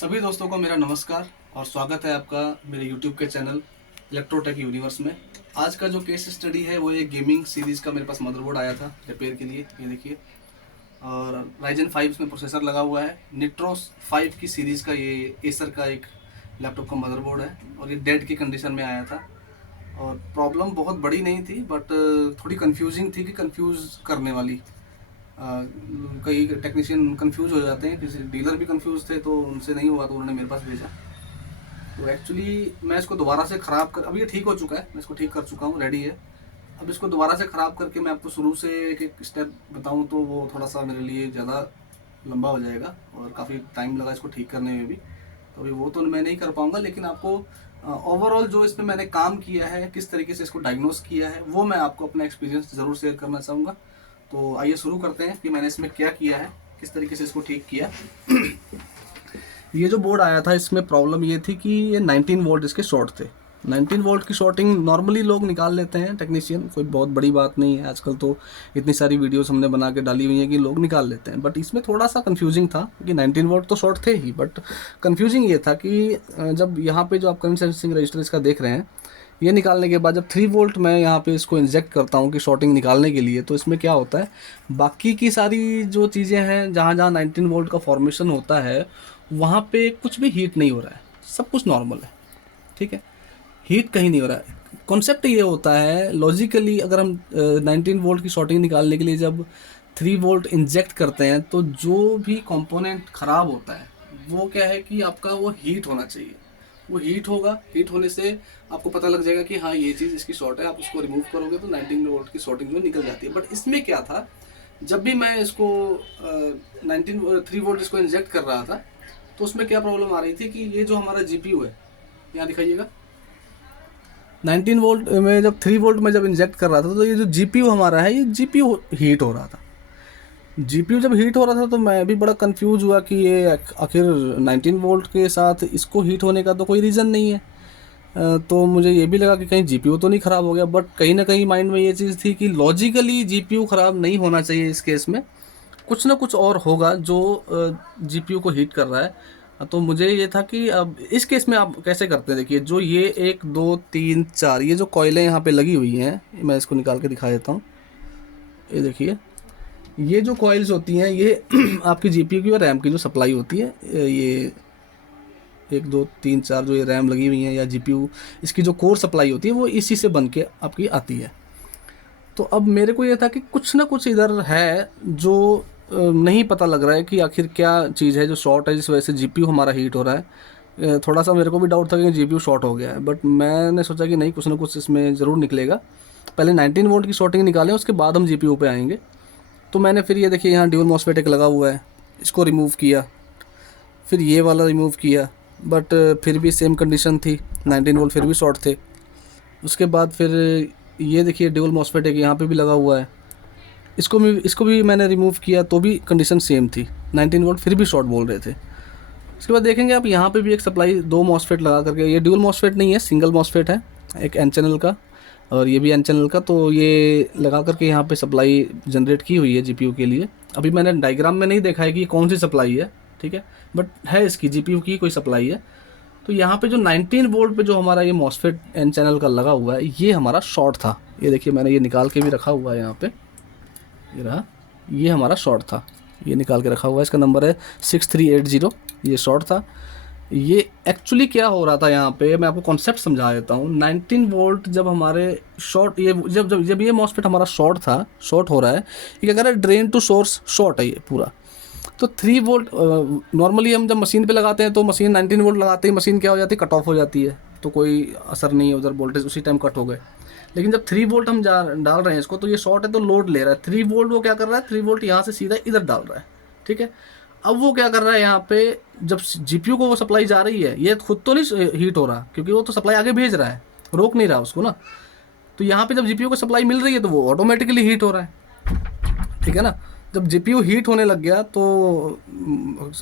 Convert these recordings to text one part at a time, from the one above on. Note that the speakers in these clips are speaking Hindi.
सभी दोस्तों को मेरा नमस्कार और स्वागत है आपका मेरे YouTube के चैनल इलेक्ट्रोटेक यूनिवर्स में। आज का जो केस स्टडी है वो एक गेमिंग सीरीज़ का मेरे पास मदरबोर्ड आया था रिपेयर के लिए। ये देखिए, और Ryzen 5 में प्रोसेसर लगा हुआ है। निट्रोस 5 की सीरीज़ का ये एसर का एक लैपटॉप का मदरबोर्ड है और ये डेड की कंडीशन में आया था। और प्रॉब्लम बहुत बड़ी नहीं थी, बट थोड़ी कंफ्यूजिंग थी कि कंफ्यूज करने वाली। कई टेक्नीशियन कंफ्यूज हो जाते हैं, किसी डीलर भी कंफ्यूज थे, तो उनसे नहीं हुआ तो उन्होंने मेरे पास भेजा। तो एक्चुअली मैं इसको दोबारा से ख़राब कर, अब ये ठीक हो चुका है, मैं इसको ठीक कर चुका हूँ, रेडी है। अब इसको दोबारा से ख़राब करके मैं आपको शुरू से एक एक स्टेप बताऊँ तो वो थोड़ा सा मेरे लिए ज़्यादा लंबा हो जाएगा और काफ़ी टाइम लगा इसको ठीक करने में भी। तो अभी वो तो मैं नहीं कर पाऊँगा, लेकिन आपको ओवरऑल जो इसमें मैंने काम किया है, किस तरीके से इसको डायग्नोस किया है, वो मैं आपको अपना एक्सपीरियंस ज़रूर शेयर करना चाहूँगा। तो आइए शुरू करते हैं कि मैंने इसमें क्या किया है, किस तरीके से इसको ठीक किया। ये जो बोर्ड आया था इसमें प्रॉब्लम ये थी कि ये 19 वोल्ट इसके शॉर्ट थे। 19 वोल्ट की शॉर्टिंग नॉर्मली लोग निकाल लेते हैं टेक्नीशियन, कोई बहुत बड़ी बात नहीं है। आजकल तो इतनी सारी वीडियोस हमने बना के डाली हुई हैं कि लोग निकाल लेते हैं, बट इसमें थोड़ा सा कंफ्यूजिंग था कि 19 वोल्ट तो शॉर्ट थे ही, बट कंफ्यूजिंग ये था कि जब यहाँ पे जो आप करंट सेंसिंग रजिस्टर इसका देख रहे हैं, ये निकालने के बाद जब 3 वोल्ट मैं यहाँ पे इसको इंजेक्ट करता हूँ कि शॉर्टिंग निकालने के लिए, तो इसमें क्या होता है, बाकी की सारी जो चीज़ें हैं जहाँ जहाँ 19 वोल्ट का फॉर्मेशन होता है वहाँ पे कुछ भी हीट नहीं हो रहा है, सब कुछ नॉर्मल है, ठीक है, हीट कहीं नहीं हो रहा है। कॉन्सेप्ट ये होता है लॉजिकली, अगर हम 19 वोल्ट की शॉर्टिंग निकालने के लिए जब 3 वोल्ट इंजेक्ट करते हैं तो जो भी कंपोनेंट ख़राब होता है वो क्या है कि आपका वो हीट होना चाहिए। वो हीट होगा, हीट होने से आपको पता लग जाएगा कि हाँ ये चीज़ इसकी शॉर्ट है, आप उसको रिमूव करोगे तो 19 वोल्ट की शॉर्टिंग में निकल जाती है। बट इसमें क्या था, जब भी मैं इसको 3 वोल्ट इसको इंजेक्ट कर रहा था तो उसमें क्या प्रॉब्लम आ रही थी कि ये जो हमारा जीपीयू है, यहाँ दिखाइएगा, 19 वोल्ट में जब 3 वोल्ट में जब इंजेक्ट कर रहा था तो ये जो जीपीयू हमारा है, ये जीपीयू हीट हो रहा था। जीपीयू जब हीट हो रहा था तो मैं भी बड़ा कंफ्यूज हुआ कि ये आखिर 19 वोल्ट के साथ इसको हीट होने का तो कोई रीज़न नहीं है। तो मुझे ये भी लगा कि कहीं जीपीयू तो नहीं ख़राब हो गया, बट कहीं ना कहीं माइंड में ये चीज़ थी कि लॉजिकली जीपीयू ख़राब नहीं होना चाहिए इस केस में, कुछ ना कुछ और होगा जो जीपीयू को हीट कर रहा है। तो मुझे ये था कि अब इस केस में आप कैसे करते हैं, देखिए जो ये 1 2 3 4 ये जो कॉइलें यहाँ पे लगी हुई हैं, मैं इसको निकाल के दिखा देता हूँ। ये देखिए, ये जो कॉइल्स होती हैं ये आपकी जीपीयू की और रैम की जो सप्लाई होती है, ये 1 2 3 4 जो ये रैम लगी हुई हैं या जीपीयू, इसकी जो कोर सप्लाई होती है वो इसी से बन के आपकी आती है। तो अब मेरे को ये था कि कुछ ना कुछ इधर है जो नहीं पता लग रहा है कि आखिर क्या चीज़ है जो शॉर्ट है, जिस वजह से जीपीयू हमारा हीट हो रहा है। थोड़ा सा मेरे को भी डाउट था कि जीपीयू शॉर्ट हो गया है, बट मैंने सोचा कि नहीं, कुछ ना कुछ इसमें ज़रूर निकलेगा। पहले 19 वोल्ट की शॉर्टिंग निकालें, उसके बाद हम जीपीयू पे आएंगे। तो मैंने फिर ये देखिए यहाँ ड्यूल मॉसफेट एक लगा हुआ है, इसको रिमूव किया, फिर ये वाला रिमूव किया, बट फिर भी सेम कंडीशन थी, 19 वोल्ट फिर भी शॉर्ट थे। उसके बाद फिर ये देखिए ड्यूल मॉसफेट एक यहाँ पे भी लगा हुआ है, इसको भी मैंने रिमूव किया तो भी कंडीशन सेम थी, 19 वोल्ट फिर भी शॉर्ट बोल रहे थे। उसके बाद देखेंगे आप यहाँ पे भी एक सप्लाई 2 मॉसफेट लगा करके, ये ड्यूल मॉसफेट नहीं है, सिंगल मॉसफेट है, एक एन चैनल का और ये भी एन चैनल का। तो ये लगा करके यहाँ पे सप्लाई जनरेट की हुई है जीपीयू के लिए। अभी मैंने डायग्राम में नहीं देखा है कि कौन सी सप्लाई है, ठीक है, बट है इसकी जीपीयू की कोई सप्लाई है। तो यहाँ पे जो 19 वोल्ट पे जो हमारा ये मॉसफेट एन चैनल का लगा हुआ है, ये हमारा शॉर्ट था। ये देखिए मैंने ये निकाल के भी रखा हुआ है यहाँ पे, ये रहा, ये हमारा शॉर्ट था, ये निकाल के रखा हुआ है, इसका नंबर है 6380, ये शॉर्ट था। ये एक्चुअली क्या हो रहा था यहाँ पे, मैं आपको कॉन्सेप्ट समझा देता हूँ। 19 वोल्ट जब हमारे शॉर्ट, ये जब जब जब ये मॉसफेट हमारा शॉर्ट था, शॉर्ट हो रहा है, ये क्या कर रहा है, ड्रेन टू सोर्स शॉर्ट है ये पूरा। तो 3 वोल्ट नॉर्मली हम जब मशीन पे लगाते हैं तो मशीन 19 वोल्ट लगाते ही मशीन क्या हो जाती है, कट ऑफ हो जाती है, तो कोई असर नहीं है उधर, वोल्टेज उसी टाइम कट हो गए। लेकिन जब 3 वोल्ट हम डाल रहे हैं इसको, तो ये शॉर्ट है तो लोड ले रहा है, 3 वोल्ट वो क्या कर रहा है, 3 वोल्ट यहाँ से सीधा इधर डाल रहा है, ठीक है। अब वो क्या कर रहा है यहाँ पे, जब जीपीयू को वो सप्लाई जा रही है, ये खुद तो नहीं हीट हो रहा क्योंकि वो तो सप्लाई आगे भेज रहा है, रोक नहीं रहा उसको ना। तो यहाँ पे जब जीपीयू को सप्लाई मिल रही है तो वो ऑटोमेटिकली हीट हो रहा है, ठीक है ना। जब जीपीयू हीट होने लग गया तो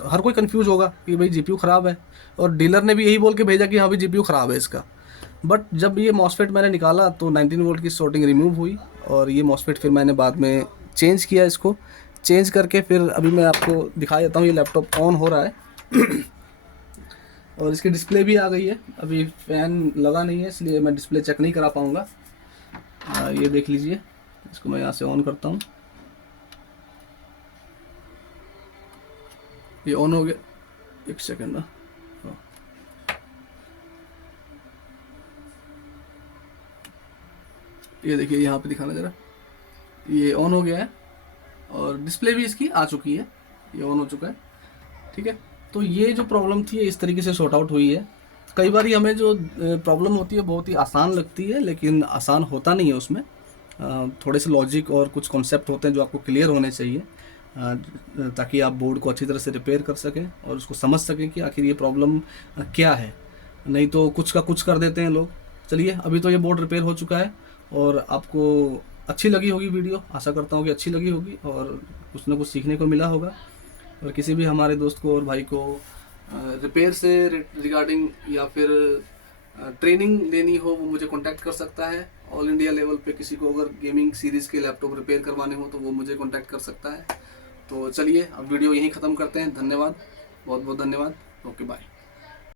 हर कोई कंफ्यूज होगा कि भाई जीपीयू ख़राब है, और डीलर ने भी यही बोल के भेजा कि हाँ भाई जीपीयू ख़राब है इसका। बट जब ये मॉसफेट मैंने निकाला तो 19 वोल्ट की शॉर्टिंग रिमूव हुई, और ये मॉसफेट फिर मैंने बाद में चेंज किया, इसको चेंज करके फिर अभी मैं आपको दिखा देता हूँ। ये लैपटॉप ऑन हो रहा है और इसकी डिस्प्ले भी आ गई है। अभी फ़ैन लगा नहीं है इसलिए मैं डिस्प्ले चेक नहीं करा पाऊँगा। ये देख लीजिए, इसको मैं यहाँ से ऑन करता हूँ। ये ऑन हो गया, एक सेकेंड ना। ये देखिए यहाँ पे दिखाना ज़रा, ये ऑन हो गया है और डिस्प्ले भी इसकी आ चुकी है, ये ऑन हो चुका है। ठीक है, तो ये जो प्रॉब्लम थी इस तरीके से सॉर्ट आउट हुई है। कई बार हमें जो प्रॉब्लम होती है बहुत ही आसान लगती है, लेकिन आसान होता नहीं है उसमें। थोड़े से लॉजिक और कुछ कॉन्सेप्ट होते हैं जो आपको क्लियर होने चाहिए, ताकि आप बोर्ड को अच्छी तरह से रिपेयर कर सकें और उसको समझ सकें कि आखिर ये प्रॉब्लम क्या है। नहीं तो कुछ का कुछ कर देते हैं लोग। चलिए, अभी तो ये बोर्ड रिपेयर हो चुका है और आपको अच्छी लगी होगी वीडियो, आशा करता हूँ कि अच्छी लगी होगी और कुछ ना कुछ सीखने को मिला होगा। और किसी भी हमारे दोस्त को और भाई को रिपेयर से रिगार्डिंग या फिर ट्रेनिंग लेनी हो, वो मुझे कांटेक्ट कर सकता है। ऑल इंडिया लेवल पे किसी को अगर गेमिंग सीरीज़ के लैपटॉप रिपेयर करवाने हो तो वो मुझे कांटेक्ट कर सकता है। तो चलिए अब वीडियो यहीं ख़त्म करते हैं। धन्यवाद, बहुत बहुत धन्यवाद। Okay, bye.